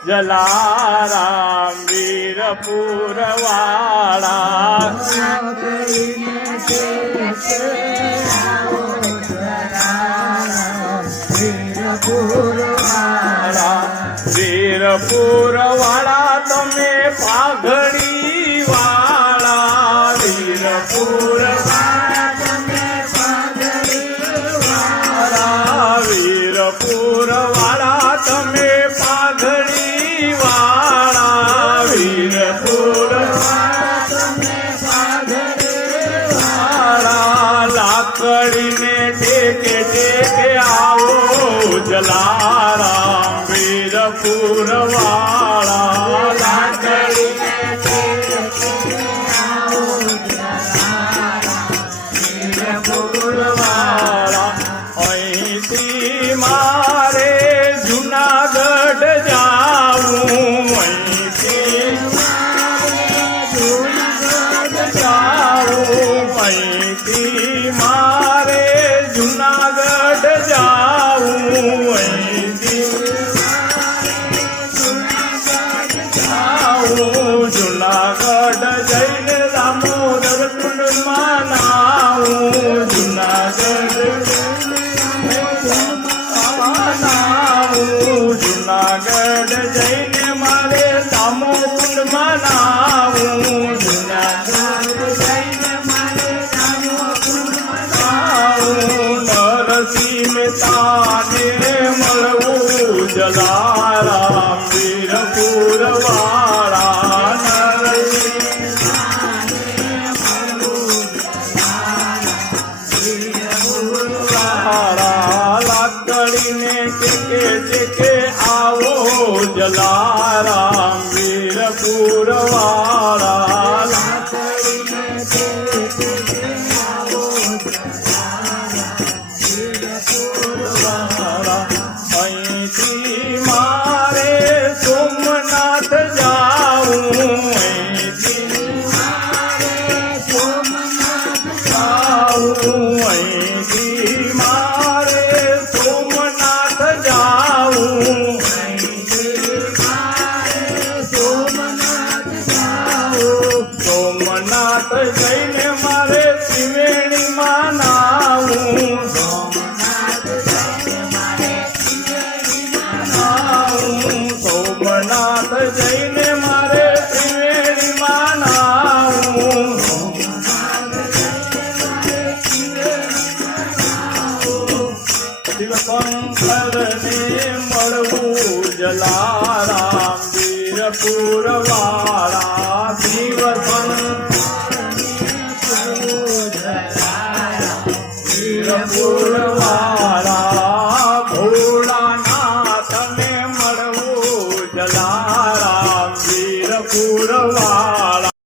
જલારામ વીરપુર વાળા વીરપુર વાળા તમે પાઘડી વાળા વીરપુર વાળા તમે પાઘડી વાળા વીરપુર વાળા તમે પાઘડી વાળા વીરપુર વાળા તમે પાઘડી વાળા લાકડીને ટેકે ટેકે આવો જલારામ વીરપુર વાળા લાકડીને ટેકે આવો જલારામ વીરપુર વાળા અહીંથી મારે જુનાગઢ જાવું અહીંથી જુનાગઢ જાવું અહીંથી મારે જુનાગઢ જાવું જુનાગઢ જઈને દામોદર કુંડમાં નાવું જુનાગઢ જુનાગઢ જઈને મારે દામો કુંડમાં નાવું જુનાગઢ જઈને મારે દામો કુંડમાં નાવું નરસિંહ મહેતાને મળવું જલારામ વીરપુર વાળા લાકડીને ટેકે ટેકે આવો જલારામ વીરપુર વાળા લાકડીને ટેકે ટેકે આવો વીરપુર વાળા અહીંથી મારે સોમનાથ જાવું અહીંથી મારે સોમનાથ જાવું અહીંથી મારે સોમનાથ જાવું અહીંથી મારે સોમનાથ જાવું સોમનાથ જઈને મારે ત્રિવેણીમાં નાવું સોમનાથ જઈને મારે ત્રિવેણીમાં નાવું સોમનાથ જઈને મારે ત્રિવેણીમાં નાવું શિવશંકરને મળવું જલારામ વીરપુર વાળા શિવશંકરને મળવું જલારામ વીરપુર વાળા